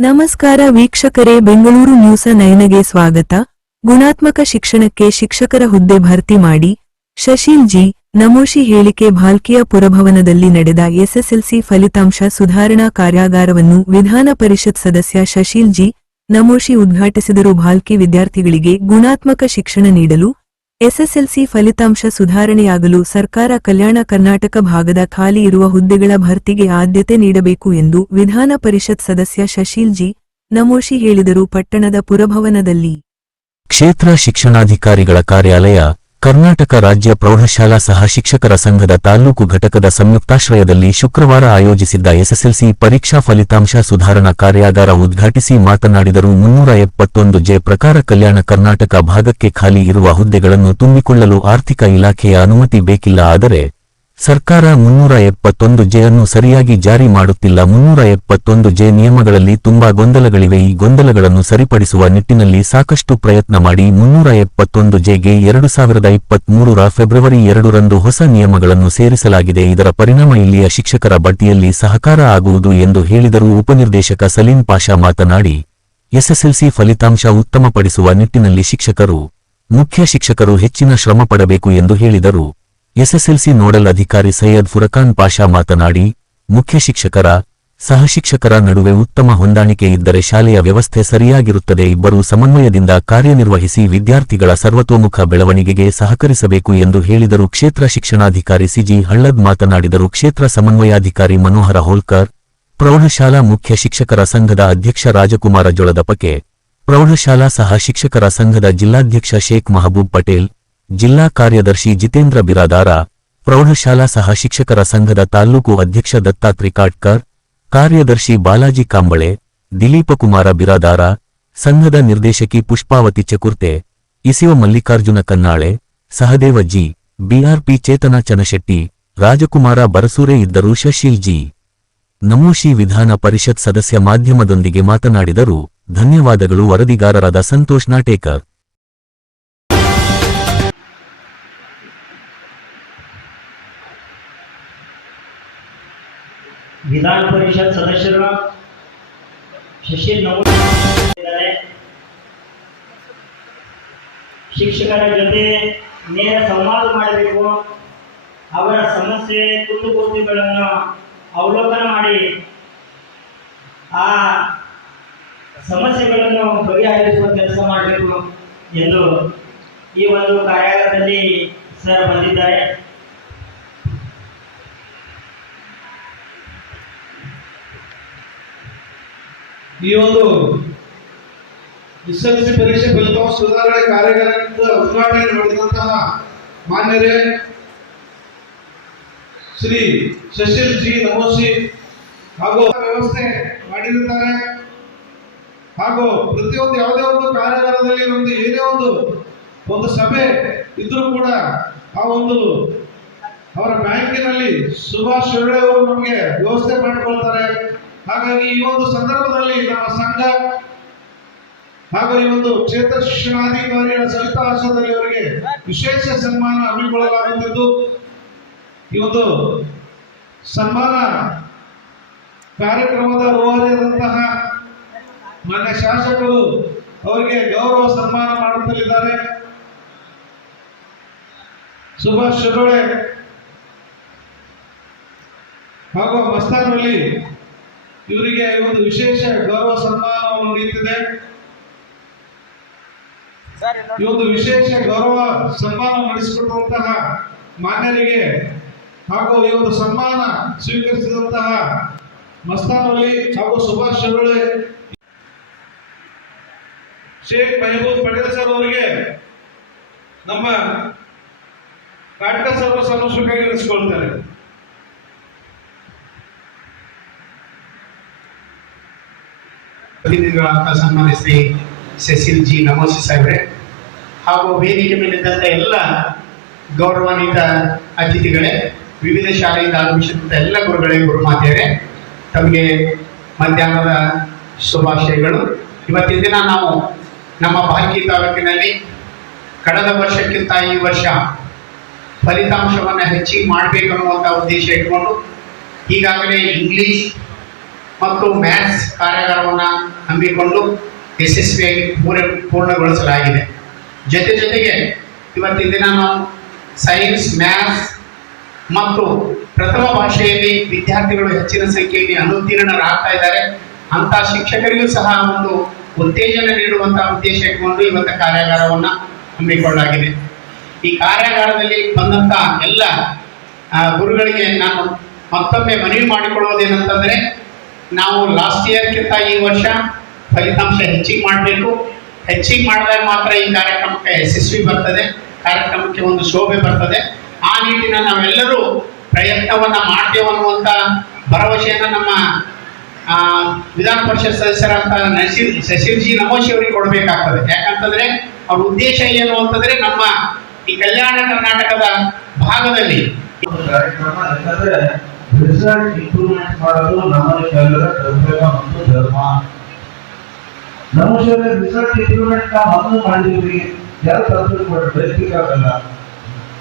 ನಮಸ್ಕಾರ ವೀಕ್ಷಕರೇ, ಬೆಂಗಳೂರು ನ್ಯೂಸ ನಯನಗೆ ಸ್ವಾಗತ. ಗುಣಾತ್ಮಕ ಶಿಕ್ಷಣಕ್ಕೆ ಶಿಕ್ಷಕರ ಹುದ್ದೆ ಭರ್ತಿ ಮಾಡಿ. ಶಶೀಲ್ ಜಿ, ನಮೋಶಿ ಹೇಳಿಕೆ ಭಾಲ್ಕಿಯ ಪುರಭವನದಲ್ಲಿ ನಡೆದ ಎಸ್ಎಸ್ಎಲ್ಸಿ ಫಲಿತಾಂಶ ಸುಧಾರಣಾ ಕಾರ್ಯಾಗಾರವನ್ನು ವಿಧಾನ ಪರಿಷತ್ ಸದಸ್ಯ ಶಶೀಲ್ ಜಿ, ನಮೋಶಿ ಉದ್ಘಾಟಿಸಿದರು. ಭಾಲ್ಕಿ ವಿದ್ಯಾರ್ಥಿಗಳಿಗೆ ಗುಣಾತ್ಮಕ ಶಿಕ್ಷಣ ನೀಡಲು ಎಸ್ಎಸ್ಎಲ್ಸಿ ಫಲಿತಾಂಶ ಸುಧಾರಣೆಯಾಗಲು ಸರ್ಕಾರ ಕಲ್ಯಾಣ ಕರ್ನಾಟಕ ಭಾಗದ ಖಾಲಿ ಇರುವ ಹುದ್ದೆಗಳ ಭರ್ತಿಗೆ ಆದ್ಯತೆ ನೀಡಬೇಕು ಎಂದು ವಿಧಾನ ಪರಿಷತ್ ಸದಸ್ಯ ಶಶೀಲ್ ಜಿ. ನಮೋಶಿ ಹೇಳಿದರು ಪಟ್ಟಣದ ಪುರಭವನದಲ್ಲಿ. ಕ್ಷೇತ್ರ ಶಿಕ್ಷಣಾಧಿಕಾರಿಗಳ ಕಾರ್ಯಾಲಯ ಕರ್ನಾಟಕ ರಾಜ್ಯ ಪ್ರೌಢಶಾಲಾ ಸಹ ಶಿಕ್ಷಕರ ಸಂಘದ ತಾಲೂಕು ಘಟಕದ ಸಂಯುಕ್ತಾಶ್ರಯದಲ್ಲಿ ಶುಕ್ರವಾರ ಆಯೋಜಿಸಿದ್ದ ಎಸ್ಎಸ್ಎಲ್ಸಿ ಪರೀಕ್ಷಾ ಫಲಿತಾಂಶ ಸುಧಾರಣಾ ಕಾರ್ಯಾಗಾರ ಉದ್ಘಾಟಿಸಿ ಮಾತನಾಡಿದರು. ಮುನ್ನೂರ ಎಪ್ಪತ್ತೊಂದು ಜೆ ಪ್ರಕಾರ ಕಲ್ಯಾಣ ಕರ್ನಾಟಕ ಭಾಗಕ್ಕೆ ಖಾಲಿ ಇರುವ ಹುದ್ದೆಗಳನ್ನು ತುಂಬಿಕೊಳ್ಳಲು ಆರ್ಥಿಕ ಇಲಾಖೆಯ ಅನುಮತಿ ಬೇಕಿಲ್ಲ. ಆದರೆ ಸರ್ಕಾರ ಮುನ್ನೂರ ಎಪ್ಪತ್ತೊಂದು ಜೆ ಅನ್ನು ಸರಿಯಾಗಿ ಜಾರಿ ಮಾಡುತ್ತಿಲ್ಲ. ಮುನ್ನೂರ ಎಪ್ಪತ್ತೊಂದು ಜೆ ನಿಯಮಗಳಲ್ಲಿ ತುಂಬಾ ಗೊಂದಲಗಳಿವೆ. ಈ ಗೊಂದಲಗಳನ್ನು ಸರಿಪಡಿಸುವ ನಿಟ್ಟಿನಲ್ಲಿ ಸಾಕಷ್ಟು ಪ್ರಯತ್ನ ಮಾಡಿ ಮುನ್ನೂರ ಎಪ್ಪತ್ತೊಂದು ಜೆಗೆ ಎರಡು ಸಾವಿರದ ಇಪ್ಪತ್ಮೂರರ ಫೆಬ್ರವರಿ ಎರಡರಂದು ಹೊಸ ನಿಯಮಗಳನ್ನು ಸೇರಿಸಲಾಗಿದೆ. ಇದರ ಪರಿಣಾಮ ಇಲ್ಲಿಯ ಶಿಕ್ಷಕರ ಬಡ್ತಿಯಲ್ಲಿ ಸಹಕಾರ ಆಗುವುದು ಎಂದು ಹೇಳಿದರು ಉಪನಿರ್ದೇಶಕ ಸಲೀಂ ಪಾಷಾ ಮಾತನಾಡಿ, ಎಸ್ಎಸ್ಎಲ್ಸಿ ಫಲಿತಾಂಶ ಉತ್ತಮಪಡಿಸುವ ನಿಟ್ಟಿನಲ್ಲಿ ಶಿಕ್ಷಕರು, ಮುಖ್ಯ ಶಿಕ್ಷಕರು ಹೆಚ್ಚಿನ ಶ್ರಮ ಪಡಬೇಕು ಎಂದು ಹೇಳಿದರು. ಎಸ್ಎಸ್ಎಲ್ಸಿ ನೋಡಲ್ ಅಧಿಕಾರಿ ಸೈಯದ್ ಫುರಕಾನ್ ಪಾಷಾ ಮಾತನಾಡಿ, ಮುಖ್ಯ ಶಿಕ್ಷಕರ, ಸಹ ಶಿಕ್ಷಕರ ನಡುವೆ ಉತ್ತಮ ಹೊಂದಾಣಿಕೆ ಇದ್ದರೆ ಶಾಲೆಯ ವ್ಯವಸ್ಥೆ ಸರಿಯಾಗಿರುತ್ತದೆ. ಇಬ್ಬರೂ ಸಮನ್ವಯದಿಂದ ಕಾರ್ಯನಿರ್ವಹಿಸಿ ವಿದ್ಯಾರ್ಥಿಗಳ ಸರ್ವತೋಮುಖ ಬೆಳವಣಿಗೆಗೆ ಸಹಕರಿಸಬೇಕು ಎಂದು ಹೇಳಿದರು. ಕ್ಷೇತ್ರ ಶಿಕ್ಷಣಾಧಿಕಾರಿ ಸಿಜಿ ಹಳ್ಳದ್ ಮಾತನಾಡಿದರು. ಕ್ಷೇತ್ರ ಸಮನ್ವಯಾಧಿಕಾರಿ ಮನೋಹರ ಹೋಲ್ಕರ್, ಪ್ರೌಢಶಾಲಾ ಮುಖ್ಯ ಶಿಕ್ಷಕರ ಸಂಘದ ಅಧ್ಯಕ್ಷ ರಾಜಕುಮಾರ ಜೊಳದಪಕೆ ಪ್ರೌಢಶಾಲಾ ಸಹ ಶಿಕ್ಷಕರ ಸಂಘದ ಜಿಲ್ಲಾಧ್ಯಕ್ಷ ಶೇಖ್ ಮಹಬೂಬ್ ಪಟೇಲ್ ಜಿಲ್ಲಾ ಕಾರ್ಯದರ್ಶಿ ಜಿತೇಂದ್ರ ಬಿರಾದಾರ, ಪ್ರೌಢಶಾಲಾ ಸಹ ಶಿಕ್ಷಕರ ಸಂಘದ ತಾಲ್ಲೂಕು ಅಧ್ಯಕ್ಷ ದತ್ತಾ ತ್ರಿಕಾಟ್ಕರ್, ಕಾರ್ಯದರ್ಶಿ ಬಾಲಾಜಿ ಕಾಂಬಳೆ ದಿಲೀಪಕುಮಾರ ಬಿರಾದಾರ, ಸಂಘದ ನಿರ್ದೇಶಕಿ ಪುಷ್ಪಾವತಿ ಚಕುರ್ತೆ, ಇಸಿವ ಮಲ್ಲಿಕಾರ್ಜುನ ಕನ್ನಾಳೆ, ಸಹದೇವ ಜಿ, ಬಿಆರ್ಪಿ ಚೇತನ ಚನಶೆಟ್ಟಿ, ರಾಜಕುಮಾರ ಬರಸೂರೆ ಇದ್ದರು ಶಶೀಲ್ ಜಿ. ನಮೋಶಿ ವಿಧಾನ ಪರಿಷತ್ ಸದಸ್ಯ ಮಾಧ್ಯಮದೊಂದಿಗೆ ಮಾತನಾಡಿದರು. ಧನ್ಯವಾದಗಳು ವರದಿಗಾರರಾದ ಸಂತೋಷ್ ನಾಟೇಕರ್. ವಿಧಾನ ಪರಿಷತ್ ಸದಸ್ಯರ ಶಶೀಲ್ ನಮೂದಿದ್ದಾರೆ ಶಿಕ್ಷಕರ ಜೊತೆ ನೇರ ಸಂವಾದ ಮಾಡಬೇಕು. ಅವರ ಸಮಸ್ಯೆ ಕುಂದುಕೊರತೆಗಳನ್ನು ಅವಲೋಕನ ಮಾಡಿ. ಆ ಸಮಸ್ಯೆಗಳನ್ನು ಬಗೆಹರಿಸುವ ಕೆಲಸ ಮಾಡಬೇಕು ಎಂದು ಈ ಒಂದು ಕಾರ್ಯಾಗಾರದಲ್ಲಿ ಸರ್ ಬಂದಿದ್ದಾರೆ. ಈ ಒಂದು ಎಸ್ಎಲ್ಸಿ ಪರೀಕ್ಷೆ ಫಲಿತಾಂಶ ಸುಧಾರಣೆ ಕಾರ್ಯಕ್ರಮದ ಉದ್ಘಾಟನೆ ಮಾಡಿದಂತಹ ಮಾನ್ಯರೇ, ಶ್ರೀ ಶಶಿಲ್ ಜಿ ನಮೋಸಿ ಹಾಗೂ ವ್ಯವಸ್ಥೆ ಮಾಡಿರುತ್ತಾರೆ. ಹಾಗೂ ಪ್ರತಿಯೊಂದು ಯಾವುದೇ ಒಂದು ಕಾರ್ಯಾಗಾರದಲ್ಲಿ ಒಂದು ಏನೇ ಒಂದು ಒಂದು ಸಭೆ ಇದ್ರೂ ಕೂಡ ಆ ಒಂದು ಅವರ ಬ್ಯಾಂಕಿನಲ್ಲಿ ಸುಭಾಷ್ ಹೆಗಡೆ ಅವರು ನಮಗೆ ವ್ಯವಸ್ಥೆ ಮಾಡಿಕೊಳ್ತಾರೆ. ಹಾಗಾಗಿ ಈ ಒಂದು ಸಂದರ್ಭದಲ್ಲಿ ನಮ್ಮ ಸಂಘ ಹಾಗೂ ಈ ಒಂದು ಕ್ಷೇತ್ರ ಶಿಕ್ಷಣಾಧಿಕಾರಿಗಳ ಆಶ್ರಮದಲ್ಲಿ ಅವರಿಗೆ ವಿಶೇಷ ಸನ್ಮಾನ ಹಮ್ಮಿಕೊಳ್ಳಲಾಗುತ್ತಿದ್ದು, ಈ ಒಂದು ಸನ್ಮಾನ ಕಾರ್ಯಕ್ರಮದ ರೂವಾರಿಯಾದಂತಹ ಮಾನ್ಯ ಶಾಸಕರು ಅವರಿಗೆ ಗೌರವ ಸನ್ಮಾನ ಮಾಡುತ್ತಲಿದ್ದಾರೆ ಸುಭಾಷ್ ಶಿರೋಳೆ ಹಾಗೂ ಮಸ್ತಾನಲ್ಲಿ ಇವರಿಗೆ ಒಂದು ವಿಶೇಷ ಗೌರವ ಸನ್ಮಾನವನ್ನು ನೀಡುತ್ತಿದೆ ಈ ಒಂದು ವಿಶೇಷ ಗೌರವ ಸನ್ಮಾನ ನಡೆಸಿಕೊಟ್ಟಂತಹ ಮಾನ್ಯರಿಗೆ ಹಾಗೂ ಈ ಒಂದು ಸನ್ಮಾನ ಸ್ವೀಕರಿಸಿದಂತಹ ಮಸ್ತಾನವಲಿ ಹಾಗೂ ಸುಭಾಷ್ ಚಂದ್ರೆ ಶೇಖ್ ಮೆಹಬೂಬ್ ಪಟೇಲ್ ಸರ್ ಅವರಿಗೆ ನಮ್ಮ ಕಾಟಕ ಸರ್ವ ಸಮಸ್ಯೆಗಾಗಿ ನಡೆಸಿಕೊಳ್ತಾರೆ ಪ್ರತಿನಿಧಿಗಳಾದ ಸನ್ಮಾನ್ಯ ಸೆಸಿಲ್ ಜಿ ನಮೋಸಿ ಸಾಹೇಬ್ರೆ ಹಾಗೂ ವೇದಿಕೆ ಮೇಲಿದ್ದಂಥ ಎಲ್ಲ ಗೌರವಾನ್ವಿತ ಅತಿಥಿಗಳೇ ವಿವಿಧ ಶಾಲೆಯಿಂದ ಆಗಮಿಸಿದಂಥ ಎಲ್ಲ ಗುರುಗಳೇ ಗುರುಮಾತೆಯರೇ ತಮಗೆ ಮಧ್ಯಾಹ್ನದ ಶುಭಾಶಯಗಳು ಇವತ್ತಿನ ದಿನ ನಾವು ನಮ್ಮ ಬಾಕಿ ತಾಲೂಕಿನಲ್ಲಿ ಕಳೆದ ವರ್ಷಕ್ಕಿಂತ ಈ ವರ್ಷ ಫಲಿತಾಂಶವನ್ನು ಹೆಚ್ಚಿಗೆ ಮಾಡಬೇಕು ಅನ್ನುವಂಥ ಉದ್ದೇಶ ಇಟ್ಕೊಂಡು ಈಗಾಗಲೇ ಇಂಗ್ಲಿಷ್ ಮತ್ತು ಮ್ಯಾಥ್ಸ್ ಕಾರ್ಯಾಗಾರವನ್ನು ಹಮ್ಮಿಕೊಂಡು ಯಶಸ್ವಿಯಾಗಿ ಪೂರ ಪೂರ್ಣಗೊಳಿಸಲಾಗಿದೆ. ಜೊತೆ ಜೊತೆಗೆ ಇವತ್ತಿನ ದಿನ ನಾವು ಸೈನ್ಸ್ ಮ್ಯಾಥ್ಸ್ ಮತ್ತು ಪ್ರಥಮ ಭಾಷೆಯಲ್ಲಿ ವಿದ್ಯಾರ್ಥಿಗಳು ಹೆಚ್ಚಿನ ಸಂಖ್ಯೆಯಲ್ಲಿ ಅನುತ್ತೀರ್ಣರಾಗ್ತಾ ಇದ್ದಾರೆ. ಅಂಥ ಶಿಕ್ಷಕರಿಗೂ ಸಹ ಒಂದು ಉತ್ತೇಜನ ನೀಡುವಂತಹ ಉದ್ದೇಶ ಇಟ್ಟುಕೊಂಡು ಇವತ್ತು ಕಾರ್ಯಾಗಾರವನ್ನು ಹಮ್ಮಿಕೊಳ್ಳಲಾಗಿದೆ. ಈ ಕಾರ್ಯಾಗಾರದಲ್ಲಿ ಬಂದಂಥ ಎಲ್ಲ ಗುರುಗಳಿಗೆ ನಾನು ಮತ್ತೊಮ್ಮೆ ಮನವಿ ಮಾಡಿಕೊಳ್ಳೋದೇನಂತಂದ್ರೆ ನಾವು ಲಾಸ್ಟ್ ಇಯರ್ಗಿಂತ ಈ ವರ್ಷ ಫಲಿತಾಂಶ ಹೆಚ್ಚಿಗೆ ಮಾಡಬೇಕು. ಹೆಚ್ಚಿಗೆ ಮಾಡಿದಾಗ ಮಾತ್ರ ಈ ಕಾರ್ಯಕ್ರಮಕ್ಕೆ ಯಶಸ್ವಿ ಬರ್ತದೆ. ಕಾರ್ಯಕ್ರಮಕ್ಕೆ ಒಂದು ಶೋಭೆ ಬರ್ತದೆ. ಆ ನಿಟ್ಟಿನ ನಾವೆಲ್ಲರೂ ಪ್ರಯತ್ನವನ್ನ ಮಾಡ್ತೇವೆ ಅನ್ನುವಂಥ ಭರವಸೆಯನ್ನು ನಮ್ಮ ವಿಧಾನ ಪರಿಷತ್ ಸದಸ್ಯರಂತ ನಸೀರ್ ಶಶೀರ್ ಜಿ ನಮೋಶಿ ಅವರಿಗೆ ಕೊಡಬೇಕಾಗ್ತದೆ. ಯಾಕಂತಂದ್ರೆ ಅವ್ರ ಉದ್ದೇಶ ಏನು ಅಂತಂದ್ರೆ ನಮ್ಮ ಈ ಕಲ್ಯಾಣ ಕರ್ನಾಟಕದ ಭಾಗದಲ್ಲಿ ರಿಸಲ್ಟ್ ಇಂಪ್ರೂವ್ಮೆಂಟ್ ಮಾಡೋದು ನಮ್ಮನ್ನೆಲ್ಲರ ಕರ್ತವ್ಯ ಮತ್ತು ಧರ್ಮ ನಮ್ಮ ಶಾಲೆ ರಿಸಲ್ಟ್ ಇಂಪ್ರೂವ್ಮೆಂಟ್ ನಾವು ಮೊದಲು ಮಾಡಿದ್ವಿ ಯಾರು ತಪ್ಪು ಬಯಸ್ಲಿಕ್ಕಾಗಲ್ಲ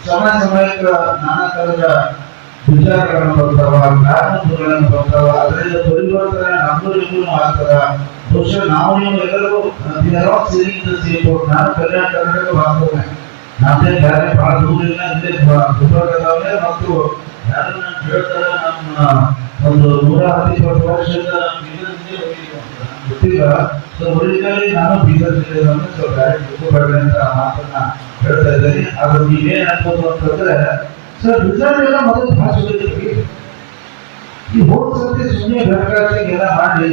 ಸಮಯ ಸಮಯಕ್ಕೆ ನಾನಾ ತರದ ವಿಚಾರಗಳನ್ನು ಬರ್ತಾವ ಜ್ಞಾನಗಳನ್ನು ಬರ್ತಾವ ಅದರಿಂದ ಪರಿವರ್ತನೆ ನಮ್ಮದು ನಿಮಗೂ ಆಗ್ತದ ಬಹುಶಃ ನಾವು ನೀವು ಎಲ್ಲರೂ ಸೇರಿಂಗ್ ಸೇರ್ಬೋದು ನಾನು ಕಲ್ಯಾಣ ಕರ್ನಾಟಕ ಭಾಗವೇ ನಮ್ಮದೇ ಬೇರೆ ಬಹಳ ದೂರ ಇಲ್ಲ ಗುಲ್ಬರ್ಗದವೇ ಮತ್ತು ಯಾರನ್ನ ನಮ್ಮ ಒಂದು ನೂರ ಹದಿನೆಂಟು ವರ್ಷದ ನಮ್ಮ ಗೊತ್ತಿಲ್ಲ. ಸೊ ನಾನು ಬೀದರ್ ಜಿಲ್ಲೆಯವನು ಸ್ವಲ್ಪ ಗುಲ್ಬರ್ಗ ಅಂತ ಮಾತನ್ನ ಹೇಳ್ತಾ ಇದ್ದೀನಿ. ಆದ್ರೆ ನೀವೇನ್ ಅಂತಂದ್ರೆ ಸರ್ ರಿಸಲ್ಟ್ ಎಲ್ಲ ಮೊದಲು ಭಾಷೆಗಳಿಗೆ ಈ ಹೋದ ಸರ್ತಿ ಸುಮ್ಮನೆ ಬೇಕಾದಂಗೆಲ್ಲ ಮಾಡಿ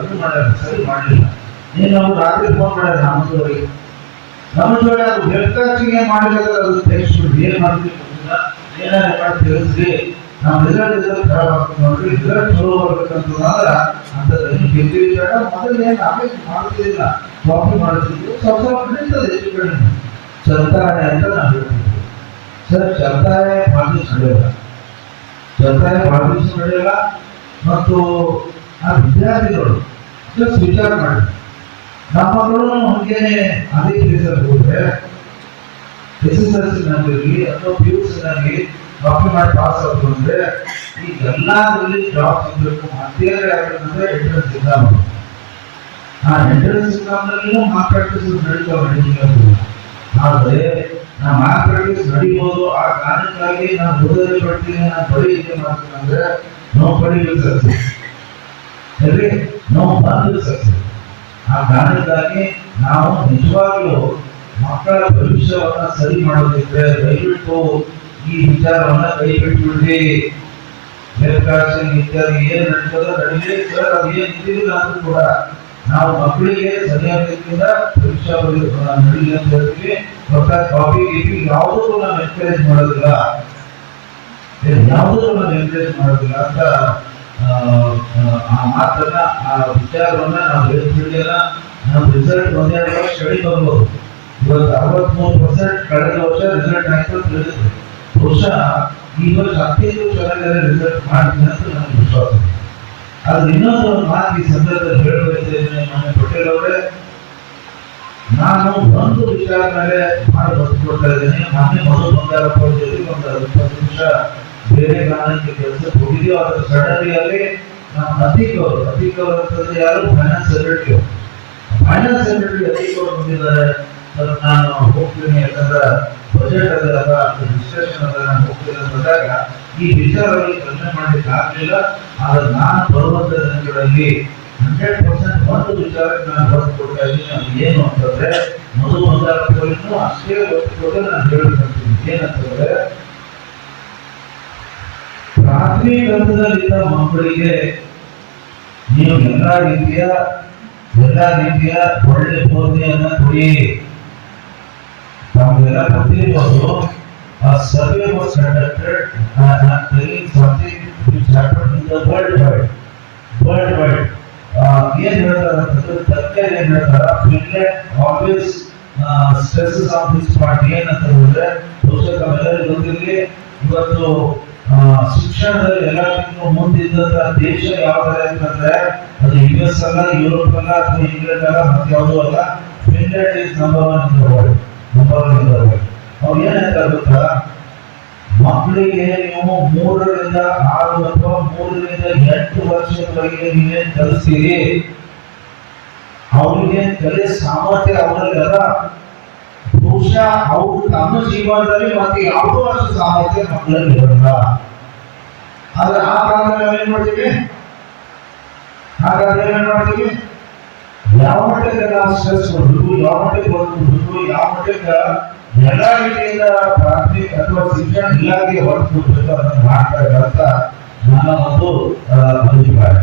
ಇದು ಮಾಡ್ಯಾರ ಸರಿ ಮಾಡಲಿಲ್ಲ ನೀನು ಅವ್ರು ರಾತ್ರಿ ಫೋನ್ ಮಾಡ್ಯಾರ ಜೋಡಿ ನಮ್ಮ ಜೋಡಿ ಅದು ಬೇಕಾಚಿಗೆ ಮಾಡಿದ್ರೆ ಅದು ತಿಳಿಸ್ಬಿಡ್ರಿ ಏನ್ ಮಾಡ್ತೀವಿ ಏನಾರ ಮಾಡಿ ತಿಳಿಸ್ರಿ ನಾವು ರಿಸಲ್ಟ್ ರಿಸಲ್ಟ್ ಖರಾಬ್ ಚಲೋ ಬರ್ಬೇಕಂತಂದ್ರೆ ಅಂತದ್ದು ಗೆದ್ದಿರಿ ಬೇಡ ಏನು ಆಮೇಲೆ ಮಾಡ್ತಿದ್ದಿಲ್ಲ ಕಾಪಿ ಮಾಡ್ತಿದ್ವಿ ಸ್ವಲ್ಪ ಸ್ವಲ್ಪ ನಡೀತದೆ ಹೆಚ್ಚು ಕಡಿಮೆ ಚರ್ತಾಳೆ ಅಂತ ನಾವು ಹೇಳ್ತೀವಿ ಸರ್ ಭಾಳ ದಿವಸ ನಡೆಯಲ್ಲ. ಭಾಳ ದಿವಸ ನಡೆಯಲ್ಲ. ಮತ್ತು ಆ ವಿದ್ಯಾರ್ಥಿಗಳು ಜಸ್ಟ್ ವಿಚಾರ ಮಾಡಿ. ನಮ್ಮ ಮಕ್ಕಳು ಹಂಗೇನೆ ಅದೇ ಕೆಲಸ ಹೋದ್ರೆ ಎಸ್ ಎಸ್ ಎಲ್ ಅಥವಾ ಪಿ ಯು ಸಿ ನಲ್ಲಿ ಕಾಪಿ ಮಾಡಿ ಪಾಸ್ ಆದ್ರು ಅಂದ್ರೆ ಈ ಎಲ್ಲಾದ್ರಲ್ಲಿ ಜಾಬ್ ಸಿಗಬೇಕು. ಮಧ್ಯಾಹ್ನ ಎಂಟ್ರೆನ್ಸ್ ಎಕ್ಸಾಮ್ ಆ ಎಂಟ್ರೆನ್ಸ್ ಎಕ್ಸಾಮ್ನಲ್ಲಿ ಮಾರ್ಕ್ ಪ್ರಾಕ್ಟೀಸ್ ನಡೀತಾ ನಡೀತಿಲ್ಲ ಆದರೆ ನಾ ಮಾರ್ಕ್ ಪ್ರಾಕ್ಟೀಸ್ ನಡೀಬಹುದು ಆ ಕಾರಣಕ್ಕಾಗಿ ನಾನು ಓದೋದೇ ಪಡ್ತೀನಿ ನಾನು ಬರೀ ಇದೆ ಮಾಡ್ತೀನಿ ನೋ ಬಡಿ ವಿಲ್ ಸಕ್ಸಸ್ ಎಲ್ಲಿ ನೋ ಬಂದ್ ವಿಲ್ ಸಕ್ಸಸ್ ಆ ಕಾರಣಕ್ಕಾಗಿ ನಾವು ನಿಜವಾಗ್ಲೂ ಮಕ್ಕಳ ಭವಿಷ್ಯವನ್ನ ಸರಿ ಮಾಡೋದಿದ್ರೆ ದಯವಿಟ್ಟು ಈ ವಿಚಾರವನ್ನ ಕೈ ಬಿಟ್ಬಿಡ್ರಿ ಬೇಕಾಶನ್ ಇತ್ಯಾದಿ ಏನ್ ನಡೀತದೆ ಸರ್ ಅದು ಏನ್ ಇದ್ದಿಲ್ಲ ಅಂದ್ರೂ ಕೂಡ ನಾವು ಮಕ್ಕಳಿಗೆ ಸರಿಯಾದ ರೀತಿಯಿಂದ ಪರೀಕ್ಷಾ ಬರೀ- ಆ, ನಡೀಲಿ ಅಂತ ಹೇಳ್ತೀವಿ. ಮತ್ತೆ ಕಾಪಿ ಗೀಪಿ ಯಾವುದಕ್ಕೂ ನಾವು ಎನ್ಕರೇಜ್ ಮಾಡೋದಿಲ್ಲ. ಯಾವುದಕ್ಕೂ ನಾವು ಎನ್ಕರೇಜ್ ಮಾಡೋದಿಲ್ಲ ಅಂತ ಆ, ಮಾತನ್ನ ಆ ವಿಚಾರವನ್ನ ನಾವು ಹೇಳ್ತಿರ್ಲಿಲ್ಲ ನಮ್ಮ ರಿಸಲ್ಟ್ ಒಂದೆರಡು ಸ್ಟಡಿ ಬರ್ಬೋದು ಇವತ್ತು ಅರವತ್ಮೂರು ಪರ್ಸೆಂಟ್ ಕಳೆದ ವರ್ಷ ರಿಸಲ್ಟ್ ಹೇಳಿದ್ರು ಬಹುಶಃ ಈ ವರ್ಷ ಅತ್ಯಂತ ಚೆನ್ನಾಗಿ ರಿಸಲ್ಟ್ ಮಾಡ್ತೀನಿ ಅಂತ ನನಗೆ ವಿಶ್ವಾಸ. ಆದ್ರೆ ಇನ್ನೊಂದು ಒಂದು ಮಾತು ಈ ಸಂದರ್ಭದಲ್ಲಿ ಹೇಳಬೇಕಿದ್ದೇನೆ ಮಾನ್ಯ ಪಟೇಲ್ ಅವರೇ. ನಾನು ಒಂದು ವಿಚಾರ ಮೇಲೆ ಭಾಳ ಒತ್ತು ಕೊಡ್ತಾ ಇದ್ದೇನೆ. ಮೊನ್ನೆ ಮಧು ಬಂಗಾರಪ್ಪ ಒಂದು ಇಪ್ಪತ್ತು ನಿಮಿಷ ಬೇರೆ ಕಾರಣಕ್ಕೆ ಕೆಲಸಕ್ಕೆ ಹೋಗಿದೆಯೋ ಅದರ ಸಡನ್ಲಿ ಅಲ್ಲಿ ನಮ್ಮ ಅತೀಕ್ ಅವರು ಅಂತಂದ್ರೆ ಯಾರು? Finance secretary finance secretary Ateeq ಅವರು ಬಂದಿದ್ದಾರೆ. ನಾನು ಹೋಗ್ತೀನಿ ಯಾಕಂದ್ರೆ ಬಜೆಟ್ ಅದಲ್ಲ ಅದ ನಾನು ಹೋಗ್ತೀನಿ ಅಂತಂದಾಗ ಈ ವಿಚಾರವಾಗಿ ಚರ್ಚೆ ಮಾಡಲಿಕ್ಕೆ ಆಗಲಿಲ್ಲ. ಆದ್ರೆ ನಾನು ಬರುವಂಥ ದಿನಗಳಲ್ಲಿ ಹಂಡ್ರೆಡ್ ಪರ್ಸೆಂಟ್ ಒಂದು ವಿಚಾರಕ್ಕೆ ನಾನು ಬರೆದು ಕೊಡ್ತಾ ಇದ್ದೀನಿ. ಅದು ಏನು ಅಂತಂದ್ರೆ, ಮಧು ಬಂಗಾರಪ್ಪಗಳಿಗೂ ಅಷ್ಟೇ ಒತ್ತು ಕೊಟ್ಟು ನಾನು ಹೇಳ್ಬೇಕಂತೀನಿ ಏನಂತಂದ್ರೆ ಪ್ರಾಥಮಿಕ ಹಂತದಲ್ಲಿದ್ದ ಮಕ್ಕಳಿಗೆ ನೀವು ಎಲ್ಲ ರೀತಿಯ ಎಲ್ಲ ರೀತಿಯ ಒಳ್ಳೆ ಬೋಧನೆಯನ್ನು ಕೊಡಿ. ನಮಗೆಲ್ಲ ಗೊತ್ತಿರ್ಬೋದು ಆ ಸರ್ವೆ ವಾಸ್ ಕಂಡಕ್ಟೆಡ್ ನಾನು telling something which the world wide world wide ಏನ್ ಹೇಳ್ತಾರೆ ಅಂತಂದ್ರೆ ತಜ್ಞರು ಏನು ಹೇಳ್ತಾರೆ ಆಫ್ ದಿಸ್ ಪಾರ್ಟ್ ಏನಂತ ಹೇಳಿದ್ರೆ ಬಹುಶಃ ಗೊತ್ತಿರಲಿ ಇವತ್ತು ಶಿಕ್ಷಣದಲ್ಲಿ ಎಲ್ಲಕ್ಕಿಂತ ಮುಂದಿದ್ದಂತ ದೇಶ ಯಾವ್ದಾರ ಅಂತಂದ್ರೆ ಅದು ಯು ಎಸ್ ಅಲ್ಲ ಯುರೋಪ್ ಅಲ್ಲ ಅಥವಾ ಇಂಗ್ಲೆಂಡ್ ಅಲ್ಲ ಮತ್ತೆ ಯಾವುದೂ ಅಲ್ಲ Finland is number one in the world world ಅವ್ರು ಗೊತ್ತಾ ಮಕ್ಕಳಿಗೆ ನೀವು ಮೂರರಿಂದ ಆರು ಅಥವಾ ಮೂರರಿಂದ ಎಂಟು ವರ್ಷದವರೆಗೆ ನೀವೇನ್ ಕಲಿಸ್ತೀರಿ. ಅವರಿಗೆ ಕಲೆ ಸಾಮರ್ಥ್ಯ ಅವರಲ್ಲ ಬಹುಶಃ ಅವರು ತಮ್ಮ ಜೀವನದಲ್ಲಿ ಮತ್ತೆ ಯಾವುದೋ ಅಷ್ಟು ಸಾಮರ್ಥ್ಯ ಮಕ್ಕಳಲ್ಲಿ ಇರಲ್ಲ. ಆದ್ರೆ ಆ ಕಾಲದಲ್ಲಿ ನಾವೇನ್ ಮಾಡ್ತೀವಿ? ಹಾಗಾದ್ರೆ ಏನ್ ಮಾಡ್ತೀವಿ? ಯಾವ ಮಟ್ಟಕ್ಕೆ ನಾವು ಕೊಡ್ಬೇಕು ಯಾವ ಮಟ್ಟಕ್ಕೆ ಕೊಡ್ಬೇಕು ಯಾವ ಮಟ್ಟಕ್ಕೆ ಎಲ್ಲ ರೀತಿಯಿಂದ ಪ್ರಾಥಮಿಕ ಅಥವಾ ಶಿಕ್ಷಣ ಇಲಾಖೆ ಅದನ್ನು ಮಾಡ್ತಾರೆ ಅಂತ ನನ್ನ ಒಂದು ಅಭಿಪ್ರಾಯ.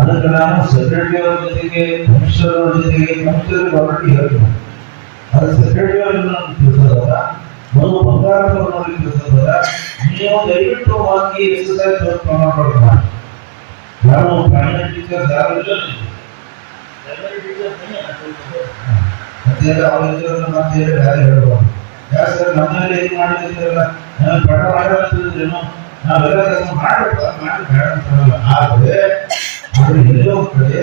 ಅದಕ್ಕೆ ನಾನು ಸೆಕ್ರೆಟರಿ ಅವರ ಜೊತೆಗೆ ಕಮಿಷನರ್ ಅವರ ಜೊತೆಗೆ ಕಮಿಷನರ್ ಗೌರ್ಮೆಂಟ್ ಹೇಳ್ತೀನಿ. ಅದು ಸೆಕ್ರೆಟರಿ ಅವರನ್ನು ನಾನು ತಿಳಿಸೋದಲ್ಲ, ಒಂದು ಬಂಗಾರದವ್ರನ್ನ ತಿಳಿಸೋದಲ್ಲ ನೀವು ದಯವಿಟ್ಟು ಹೋಗಿ ಎಕ್ಸಸೈಸ್ ಪ್ರಮಾಣ ಮಾಡಿ ಯಾರು ಯಾರು ಇಲ್ಲ? ಮತ್ತೆ ಅವರಿಗೆ ಮತ್ತೆ ಮಾಡಿದ್ರಲ್ಲ ಪಠ ಮಾಡಿದ್ರೇನು ನಾವೆಲ್ಲ ಕೆಲಸ ಮಾಡಬೇಕು ಮಾಡಿ ಬೇಡ ಅಂತಲ್ಲ ಆದರೆ, ಅದು ಎಲ್ಲೋ ಕಡೆ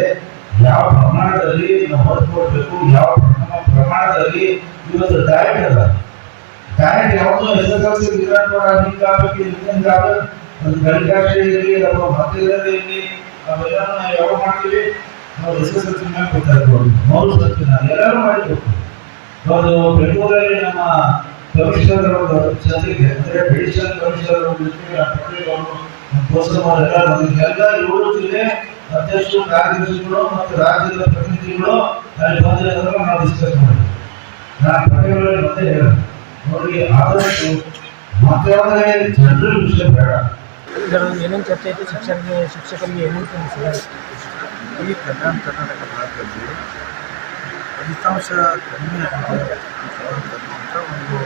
ಯಾವ ಪ್ರಮಾಣದಲ್ಲಿ ನಾವು ಹೊರತುಕೊಡ್ಬೇಕು ಯಾವ ಪ್ರಮಾಣ ಪ್ರಮಾಣದಲ್ಲಿ ಇವತ್ತು ಡಯಟ್ ಅದ. ಡಯಟ್ ಯಾವುದು ಎಸ್ ಎಸ್ ಎಲ್ ಸಿ ಇರಲಿ ಅಥವಾ ಮತ್ತೆ ಇರಲಿ ಅವೆಲ್ಲ ನಾವು ಯಾವಾಗ ಮಾಡ್ತೀವಿ? ಗೊತ್ತಾಗ್ಬೋದು ಮೌಲ್ಯ ಸತ್ಯನ ಎಲ್ಲರೂ ಮಾಡಬೇಕು ಅದು ಬೆಂಗಳೂರಲ್ಲಿ ನಮ್ಮ ಕಮಿಷನರ್ ಅವರು ಅಂದ್ರೆ ಅಡಿಷನಲ್ ಕಮಿಷನರ್ ಅವ್ರ ಜೊತೆಗೆ ಅವರು ಜಿಲ್ಲೆ ಅಧ್ಯಕ್ಷರು ಕಾರ್ಯದರ್ಶಿಗಳು ಮತ್ತು ರಾಜ್ಯದ ಪ್ರತಿನಿಧಿಗಳು ಅಲ್ಲಿ ಬಂದಿರೋದನ್ನ ನಾವು ಡಿಸ್ಕಸ್ ನಾನು ಪಟೇಲ್ ಅವರಿಗೆ ಮತ್ತೆ ಹೇಳೋದು. ನೋಡಿ ಆದಷ್ಟು ಮತ್ತೆ ಯಾವುದೇ ಜನರಲ್ ವಿಷಯ ಬೇಡ. ಏನೇನು ಚರ್ಚೆ ಐತೆ ಶಿಕ್ಷಕರಿಗೆ ಶಿಕ್ಷಕರಿಗೆ ಏನೇನು ಈ ಕಲ್ಯಾಣ ಕರ್ನಾಟಕ ಭಾಗದಲ್ಲಿ ಫಲಿತಾಂಶ ಕಡಿಮೆ ಆಗಿದೆ ಅನ್ನುವಂಥ ಒಂದು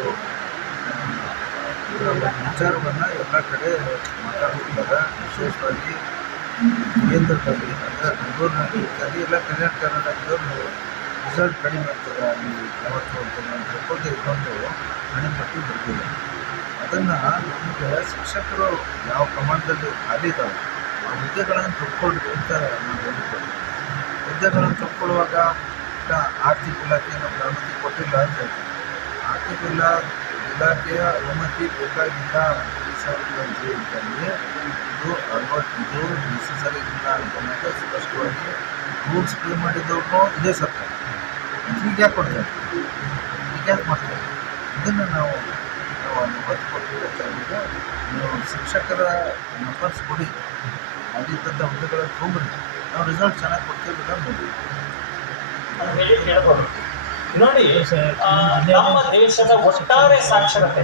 ವಿಚಾರವನ್ನು ಎಲ್ಲ ಕಡೆ ಮಾತಾಡ್ತಿದ್ದಾರೆ. ವಿಶೇಷವಾಗಿ ಕೇಂದ್ರದಲ್ಲಿ ಅಂದರೆ ಬೆಂಗಳೂರಿನಲ್ಲಿ ಇತ್ಯಾದಿ ಎಲ್ಲ ಕಲ್ಯಾಣ ಕರ್ನಾಟಕದವರು ರಿಸಲ್ಟ್ ಕಡಿಮೆ ಆಗ್ತದೆ, ಅಲ್ಲಿ ಯಾವತ್ತು ಅಂತ ತಿಳ್ಕೊಂಡು ಇಟ್ಕೊಂಡು ಹಣೆ ಪಟ್ಟಿ ಬರ್ತಿದೆ ಅದನ್ನು ನಮಗೆ ಶಿಕ್ಷಕರು ಯಾವ ಪ್ರಮಾಣದಲ್ಲಿ ಖಾಲಿ ಇದ್ದಾವೆ ಹುದ್ದೆಗಳನ್ನು ನಾನು ಹೇಳಿಕೊಡ್ತೀನಿ ಹುದ್ದೆಗಳನ್ನು ತುಂಬಿಕೊಳ್ಳುವಾಗ ಈಗ ಆರ್ಥಿಕ ಇಲಾಖೆಯನ್ನು ಅನುಮತಿ ಕೊಟ್ಟಿಲ್ಲ ಅಂತ ಆರ್ಥಿಕ ಇಲಾ, ಇಲಾಖೆಯ ಅನುಮತಿ ಬೇಕಾಗಿಲ್ಲ ಅಂತಂದರೆ ಇದು ಅರವತ್ತು ಇದು ನೆಸಸರಿ ಇಲ್ಲ ಅಂತ ಸ್ಪಷ್ಟವಾಗಿ ರೂಲ್ಸ್ ಪ್ಲೇ ಮಾಡಿದವ್ರು ಇದೇ ಸರ್ಕಾರ. ಈಗ ಯಾಕೆ ಕೊಡ್ತಾರೆ ಈಗ ಯಾಕೆ ಮಾಡ್ತಾರೆ ಇದನ್ನು ನಾವು ನಾವು ಅನುಮತಿ ಕೊಟ್ಟಿರೋದ್ರಿಂದ ನೀವು ಶಿಕ್ಷಕರ ನಂಬರ್ಸ್ ಕೊಡಿ. ಆಗಿದ್ದಂಥ ಹುದ್ದೆಗಳನ್ನು ತುಂಬ್ರಿ ನಾವು ರಿಸಲ್ಟ್ ಚೆನ್ನಾಗಿ ಕೊಡ್ತೀವಿ ನೋಡಿ ನಮ್ಮ ದೇಶದ ಒಟ್ಟಾರೆ ಸಾಕ್ಷರತೆ.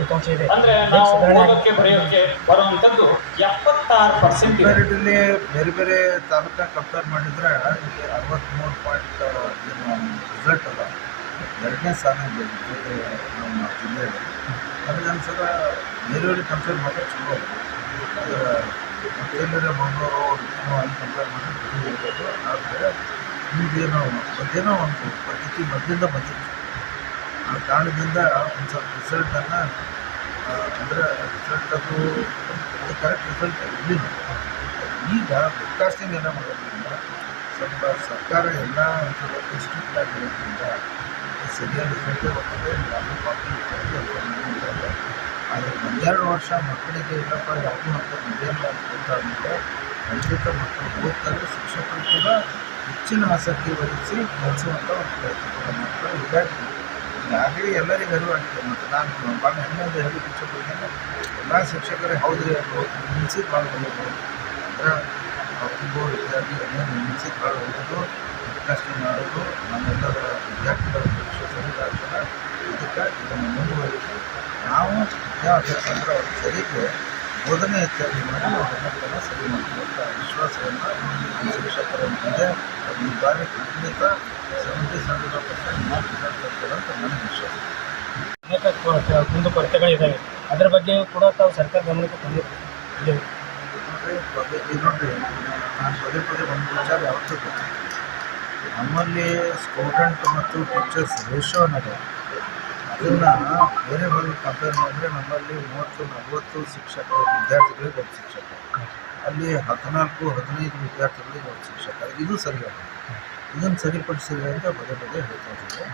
ಅಂದ್ರೆ ನಾವು ಓದೋಕೆ ಬರೆಯೋಕೆ ಬರುವಂಥದ್ದು ಎಪ್ಪತ್ತಾರು ಪರ್ಸೆಂಟ್ ಇದೆ. ಬೇರೆ ಬೇರೆ ತಾಲೂಕ ಕಂಪೇರ್ ಮಾಡಿದ್ರೆ ಇಲ್ಲಿ ಅರವತ್ತ್ಮೂರು ಪಾಯಿಂಟ್ ರಿಸಲ್ಟ್ ಅದ ಎರಡನೇ ಸ್ಥಾನ ಇದೆ ನಮ್ಮ ಜಿಲ್ಲೆಯಲ್ಲಿ. ನನಗೆ ಅನ್ಸದ ಬೇರೆಯವ್ರಿಗೆ ಕಂಪೇರ್ ಮಾಡಿದ್ರೆ ಚಲೋ ಅದ ಮಂಗಳೂರು ಏನೋ ಅಲ್ಲಿ ಕಂಪೇರ್ ಮಾಡಿದ್ರೆ ಇರ್ಬೋದು ಆದರೆ ಈಗೇನೋ ಅದೇನೋ ಒಂದು ಪದ್ಧತಿ ಮೊದಲಿಂದ ಬಂದಿತ್ತು ಆ ಕಾರಣದಿಂದ ಒಂದು ಸ್ವಲ್ಪ ರಿಸಲ್ಟನ್ನು ಅಂದರೆ ರಿಸಲ್ಟ್ ಅದು ಕರೆಕ್ಟ್ ರಿಸಲ್ಟ್ ಇರಲಿಲ್ಲ ಈಗ ಬ್ರಾಡ್ಕಾಸ್ಟಿಂಗ್ ಎಲ್ಲ ಮಾಡೋದ್ರಿಂದ ಸ್ವಲ್ಪ ಸರ್ಕಾರ ಎಲ್ಲ ಸ್ಟ್ರಿಕ್ಟ್ ಆಗಿರೋದ್ರಿಂದ ಸರಿಯಾದ ರಿಸಲ್ಟೇ ಬರ್ತದೆ. ಯಾವುದೇ ಕಾಪಿ ಆದರೆ ಒಂದೆರಡು ವರ್ಷ ಮಕ್ಕಳಿಗೆ ಇಲ್ಲಪ್ಪ ಯಾವುದೂ ಅಂತ ಮಧ್ಯಾಹ್ನ ಗೊತ್ತಾದ್ಮೇಲೆ ಖಂಡಿತ ಮಕ್ಕಳು ಓದ್ತಾರೆ. ಶಿಕ್ಷಕರು ಕೂಡ ಹೆಚ್ಚಿನ ಆಸಕ್ತಿ ವಹಿಸಿ ಕಲಿಸುವಂಥ ಒಂದು ಪ್ರಯತ್ನ ಮಾಡ್ತಾರೆ. ಹೀಗಾಗಿ ಈಗಾಗಲೇ ಎಲ್ಲರಿಗೂ ಅರಿವಾಗಿದೆ ಮತ್ತು ನಾನು ಭಾಳ ಹೆಮ್ಮೆಯಿಂದ ಹೇಳಿ ಶಿಕ್ಷಕರಿಗೆ, ಎಲ್ಲ ಶಿಕ್ಷಕರೇ ಹೌದ್ರಿ ಅನ್ನೋ ನಿಲ್ಸಿದ್ದು ಭಾಳ ಒಳ್ಳೆಯದು ಅಂದ್ರೆ ಅವ್ರಿಗೂ ವಿದ್ಯಾರ್ಥಿ ಏನೇನು ನಿಲ್ಸಿದ್ದು ಭಾಳ ಒಳ್ಳೆಯದು ಕಷ್ಟ ಮಾಡೋದು, ನಮ್ಮೆಲ್ಲರ ವಿದ್ಯಾರ್ಥಿಗಳ ಪರೀಕ್ಷೆ ಸರಿದಾಗ್ತದೆ ಇದಕ್ಕೆ ಇದನ್ನು ಮುಂದುವರಿಸಿ, ನಾವು ವಿದ್ಯಾಭ್ಯಾಸ ಅಂದ್ರೆ ಅವ್ರ ಸರಿಗೆ ಬೋಧನೆ ಹೆಚ್ಚಾಗಿ ಮಾಡಿ ಸರಿ ಮಾಡುವಂಥ ವಿಶ್ವಾಸವನ್ನು ನಮ್ಮ ಮುಂದೆ ಈ ಬಾರಿ ಖಂಡಿತ ಸೆವೆಂಟಿ ಪರ್ಸೆಂಟ್ ನನಗೆ ವಿಶ್ವಾಸ ಅನೇಕ ಕೊ- ಕುಂದುಕೊರತೆಗಳಿದ್ದಾವೆ ಅದರ ಬಗ್ಗೆ ಕೂಡ ತಾವು ಸರ್ಕಾರ ಗಮನಕ್ಕೆ ತಂದಿದ್ದೀವಿ ನಾನು ಪದೇ ಪದೇ ಒಂದು ವಿಚಾರ ಯಾವತ್ತೂ ಗೊತ್ತಿಲ್ಲ ನಮ್ಮಲ್ಲಿ ಸ್ಟೂಡೆಂಟ್ ಮತ್ತು ಟೀಚರ್ಸ್ ರೇಷೋ ಅನ್ನೋದು ಅದನ್ನು ಬೇರೆ ಬೇರೆ ಕಂಪೇರ್ ಮಾಡಿದ್ರೆ ನಮ್ಮಲ್ಲಿ ಮೂವತ್ತು, ನಲವತ್ತು ಶಿಕ್ಷಕರು ವಿದ್ಯಾರ್ಥಿಗಳಿಗೆ ಒಬ್ಬ ಶಿಕ್ಷಕ ಅಲ್ಲಿ ಹದಿನಾಲ್ಕು, ಹದಿನೈದು ವಿದ್ಯಾರ್ಥಿಗಳಿಗೆ ಒಬ್ಬ ಶಿಕ್ಷಕ ಇದು ಸರಿ ಇದನ್ನು ಸರಿಪಡಿಸಿದೆ ಅಂತ ಪದೇ ಪದೇ ಹೇಳ್ತಾ ಇದ್ದಾರೆ.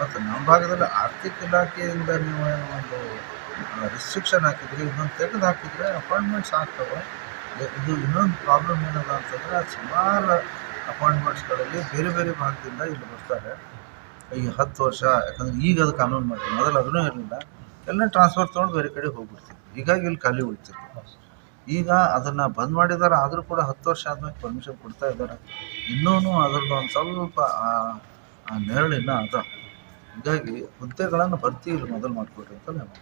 ಮತ್ತು ನಮ್ಮ ಭಾಗದಲ್ಲಿ ಆರ್ಥಿಕ ಇಲಾಖೆಯಿಂದ ನೀವು ಒಂದು ರಿಸ್ಟ್ರಿಕ್ಷನ್ ಹಾಕಿದ್ರೆ, ಇನ್ನೊಂದು ತೆಗೆದು ಹಾಕಿದ್ರೆ ಅಪಾಯಿಂಟ್ಮೆಂಟ್ಸ್ ಆಗ್ತವೆ. ಇದು ಇನ್ನೊಂದು ಪ್ರಾಬ್ಲಮ್ ಏನದ ಅಂತಂದರೆ, ಸುಮಾರು ಅಪಾಯಿಂಟ್ಮೆಂಟ್ಸ್ಗಳಲ್ಲಿ ಬೇರೆ ಬೇರೆ ಭಾಗದಿಂದ ಇಲ್ಲಿ ಬರ್ತಾರೆ. ಈಗ ಹತ್ತು ವರ್ಷ, ಯಾಕಂದ್ರೆ ಈಗ ಅದು ಕಾನೂನು ಮಾಡಿದ್ರು. ಮೊದಲು ಅದನ್ನೂ ಇರಲಿಲ್ಲ. ಎಲ್ಲ ಟ್ರಾನ್ಸ್ಫರ್ ತೊಗೊಂಡು ಬೇರೆ ಕಡೆ ಹೋಗ್ಬಿಡ್ತಿತ್ತು ಹೀಗಾಗಿ ಇಲ್ಲಿ ಖಾಲಿ ಉಳಿತಿತ್ತು. ಈಗ ಅದನ್ನು ಬಂದ್ ಮಾಡಿದ್ದಾರೆ ಆದರೂ ಕೂಡ ಹತ್ತು ವರ್ಷ ಆದ್ಮೇಲೆ ಪರ್ಮಿಷನ್ ಕೊಡ್ತಾ ಇದ್ದಾರೆ ಇನ್ನೂ ಅದ್ರದ್ದು ಒಂದು ಸ್ವಲ್ಪ, ಆ- ನೆರಳಿನ ಅದ. ಹೀಗಾಗಿ ಹುದ್ದೆಗಳನ್ನು ಭರ್ತಿ ಇಲ್ಲಿ ಮೊದಲು ಮಾಡಿಕೊಡ್ರಿ ಅಂತ ನಾನು